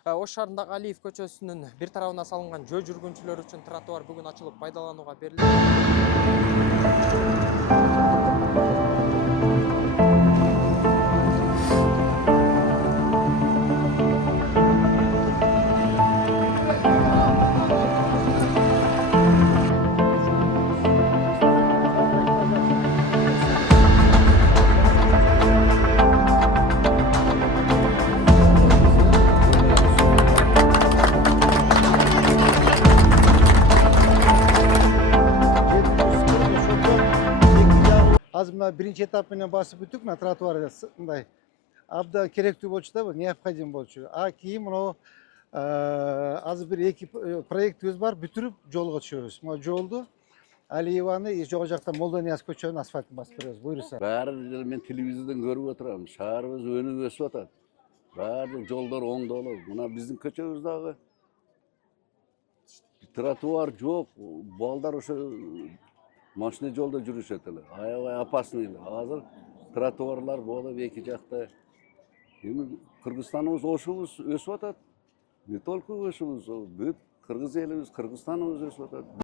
Ош шаарындагы Алиев көчөсүнүн бир тарабына салынган жөө жүргүнчүлөр үчүн тротуар бүгүн ачылып пайдаланууга берилди. Азыр мына биринчи этап менен басып бүттүк мына тротуарды мындай абдан керектүү болчу да, необходим болчу. А кийин мына азыр бир эки проектибиз бар, бүтүрүп жолго түшөбүз. Мына жолду Алиеваны жогу жакта Молдонияз көчөнүн асфальтын басып беребиз, буюрса. Баары мен телевизордон көрүп отурам. Шаарыбыз өнүгүп өсүп атат. Баардык жолдор оңдолуп. Мына биздин көчөбүз дагы тротуар жок. Балдар ошо машина жолдо жүрүшөт эле. Аябай опасный эле. Азыр тротуарлар болуп эки жакта. Эми Кыргызстаныбыз, Ошубуз өсүп атат. Не только Ошубуз, бүт Кыргыз элибиз, Кыргызстаныбыз өсүп атат.